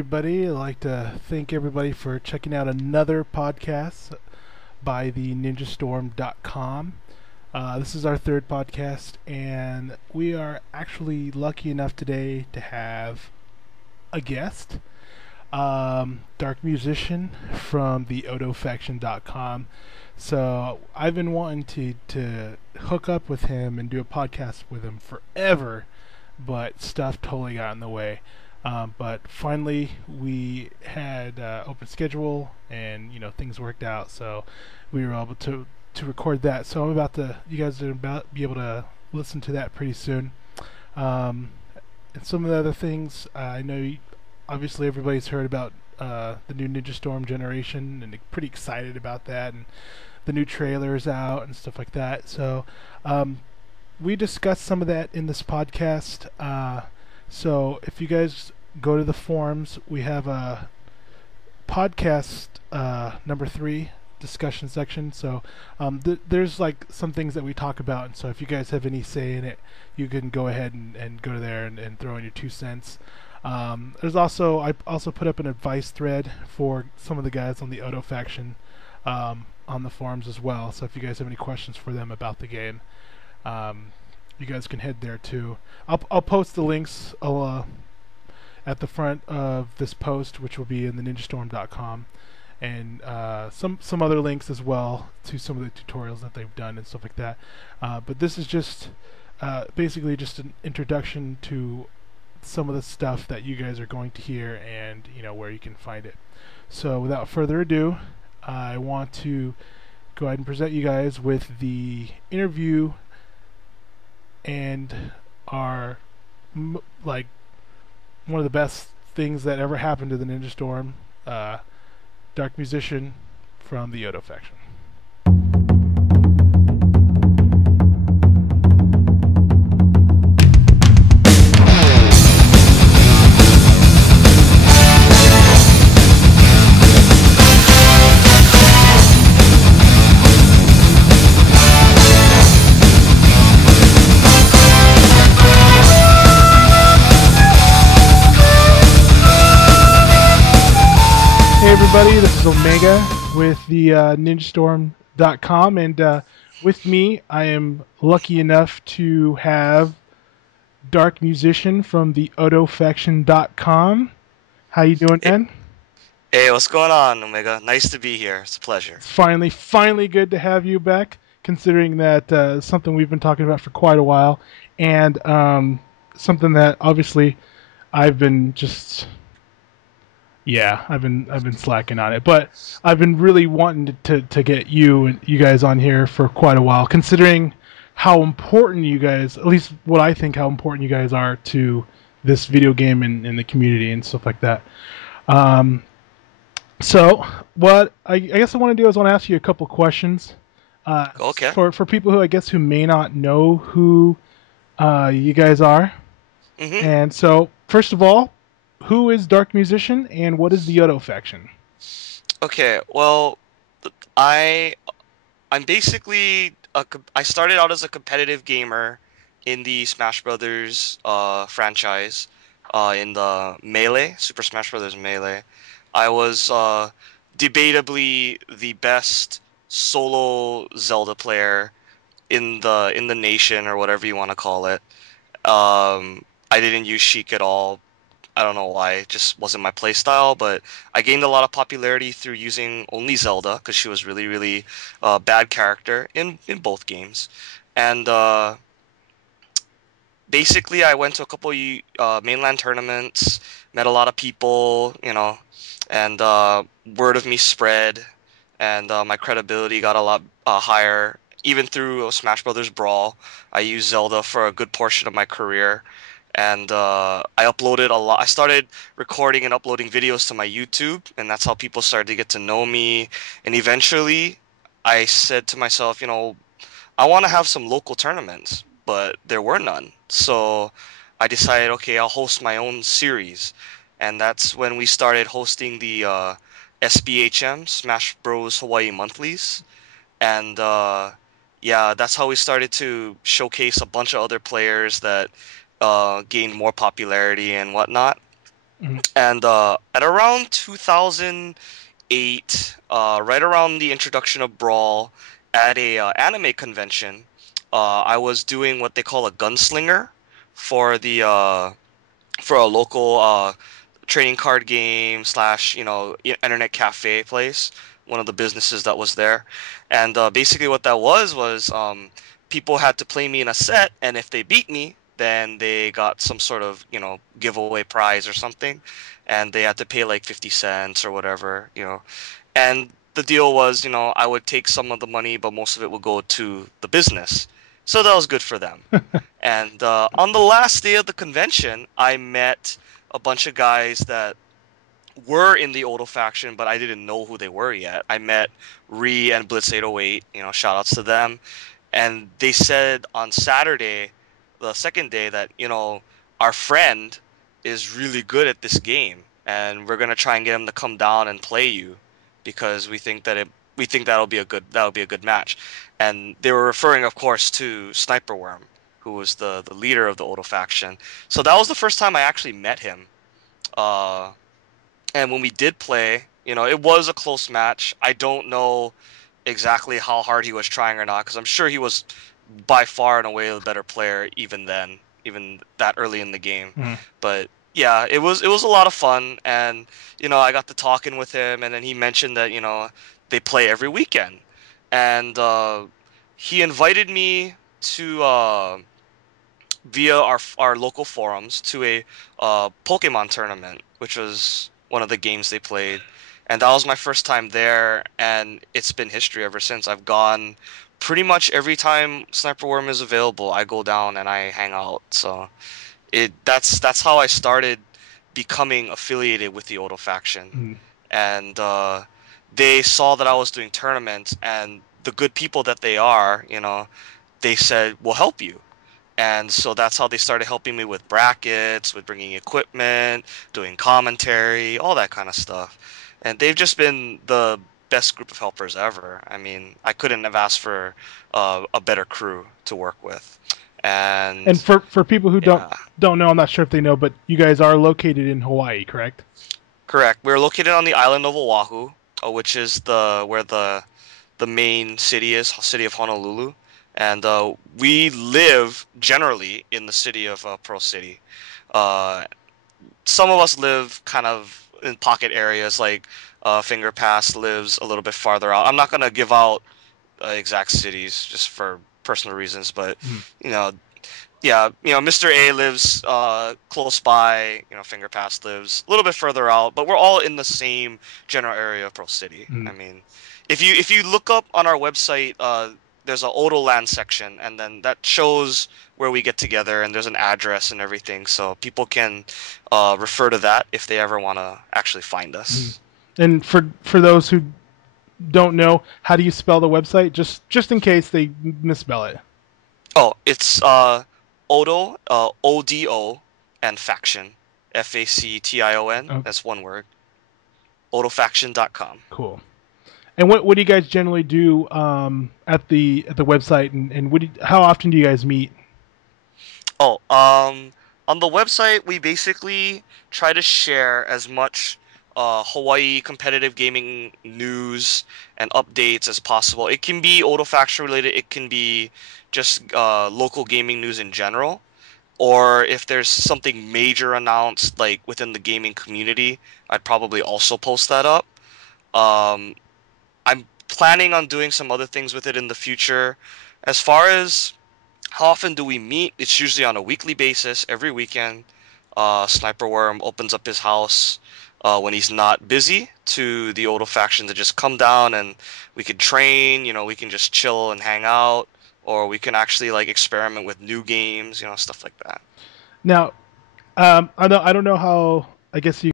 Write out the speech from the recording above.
everybody. I'd like to thank everybody for checking out another podcast by the Ninjastorm.com. This is our third podcast, and we are actually lucky enough today to have a guest, Dark Musician from the OdoFaction.com. So I've been wanting to hook up with him and do a podcast with him forever, but stuff totally got in the way. But finally, we had open schedule, and things worked out, so we were able to record that. So you guys are about to be able to listen to that pretty soon. And some of the other things, I know obviously everybody's heard about the new Ninjastorm generation, and they're pretty excited about that, and the new trailers out and stuff like that. So we discussed some of that in this podcast. So if you guys go to the forums, we have a podcast number 3 discussion section. So there's like some things that we talk about, and so if you guys have any say in it, you can go ahead and go there and throw in your 2 cents. I also put up an advice thread for some of the guys on the Odo faction on the forums as well. So if you guys have any questions for them about the game, you guys can head there too. I'll post the links at the front of this post, which will be in the Ninjastorm.com, and some other links as well to some of the tutorials that they've done and stuff like that. But this is just basically just an introduction to some of the stuff that you guys are going to hear, and where you can find it. So without further ado, I want to go ahead and present you guys with the interview and our one of the best things that ever happened to the Ninjastorm, Dark Musician from the Odo faction. Hey everybody, this is Omega with the Ninjastorm.com, and with me I am lucky enough to have Dark Musician from the OdoFaction.com. How you doing, man? Hey, what's going on, Omega? Nice to be here. It's a pleasure. It's finally good to have you back, considering that something we've been talking about for quite a while, and something that obviously I've been slacking on it, but I've been really wanting to get you guys on here for quite a while, considering how important you guys, at least what I think, how important you guys are to this video game and the community and stuff like that. So what I guess I want to do is I want to ask you a couple questions. Okay. For people who may not know who you guys are. Mm-hmm. And so first of all, who is Dark Musician, and what is the Odo faction? Okay, well, I'm basically I started out as a competitive gamer in the Smash Brothers franchise, in the Melee, Super Smash Brothers Melee. I was debatably the best solo Zelda player in the nation, or whatever you want to call it. I didn't use Sheik at all. I don't know why, it just wasn't my playstyle, but I gained a lot of popularity through using only Zelda, because she was really, really bad character in both games. And basically I went to a couple mainland tournaments, met a lot of people, and word of me spread, and my credibility got a lot higher. Even through Smash Brothers Brawl, I used Zelda for a good portion of my career. And I uploaded a lot. I started recording and uploading videos to my YouTube, and that's how people started to get to know me. And eventually, I said to myself, I want to have some local tournaments, but there were none. So I decided, okay, I'll host my own series. And that's when we started hosting the SBHM, Smash Bros. Hawaii Monthlies. And yeah, that's how we started to showcase a bunch of other players that gained more popularity and whatnot. Mhm. And at around 2008, right around the introduction of Brawl, at a anime convention, I was doing what they call a gunslinger for the for a local trading card game slash internet cafe place, one of the businesses that was there. And basically what that was people had to play me in a set, and if they beat me, then they got some sort of giveaway prize or something, and they had to pay like 50 cents or whatever, and the deal was, I would take some of the money, but most of it would go to the business, so that was good for them. And on the last day of the convention, I met a bunch of guys that were in the Odo faction, but I didn't know who they were yet. I met Ree and Blitz 808, shout outs to them. And they said on Saturday, the second day, that, our friend is really good at this game, and we're gonna try and get him to come down and play you because we think that'll be a good match. And they were referring, of course, to Sniper Worm, who was the leader of the Odo faction. So that was the first time I actually met him. Uh, and when we did play, it was a close match. I don't know exactly how hard he was trying or not, because I'm sure he was by far and away the better player even then, even that early in the game. Mhm. But yeah, it was a lot of fun, and I got to talking with him, and then he mentioned that they play every weekend, and he invited me to via our local forums to a Pokemon tournament, which was one of the games they played, and that was my first time there, and it's been history ever since. I've gone pretty much every time Sniper Worm is available. I go down and I hang out. So that's how I started becoming affiliated with the Odo faction, Mhm. and they saw that I was doing tournaments, and the good people that they are, they said, "We'll help you." And so that's how they started helping me with brackets, with bringing equipment, doing commentary, all that kind of stuff. And they've just been the best group of helpers ever. I mean, I couldn't have asked for a better crew to work with. And And for people who yeah, don't know, I'm not sure if they know, but you guys are located in Hawaii, correct? correct. We're located on the island of Oahu, which is the where the main city is, city of Honolulu. And we live generally in the city of Pearl City. Uh, some of us live kind of in pocket areas, like Finger Pass lives a little bit farther out. I'm not gonna give out exact cities just for personal reasons, but Mhm. you know, yeah, Mr. A lives close by. Finger Pass lives a little bit further out, but we're all in the same general area of Pearl City. Mhm. I mean, if you look up on our website, there's a Odo Land section, and then that shows where we get together, and there's an address and everything, so people can refer to that if they ever want to actually find Mhm. us. And for those who don't know, how do you spell the website? Just in case they misspell it. Oh, it's Odo, ODO, and Faction, FACTION. Okay, That's one word. Odofaction.com. cool. And what do you guys generally do at the website, and how often do you guys meet? Oh, on the website, we basically try to share as much Hawaii competitive gaming news and updates as possible. It can be Odo Faction related, it can be just local gaming news in general, or if there's something major announced like within the gaming community, I'd probably also post that up. Um, I'm planning on doing some other things with it in the future. As far as how often do we meet? It's usually on a weekly basis, every weekend. Sniper Worm opens up his house when he's not busy to the Odo faction to just come down, and we can train, we can just chill and hang out, or we can actually like experiment with new games, stuff like that. Now, I don't know how. I guess you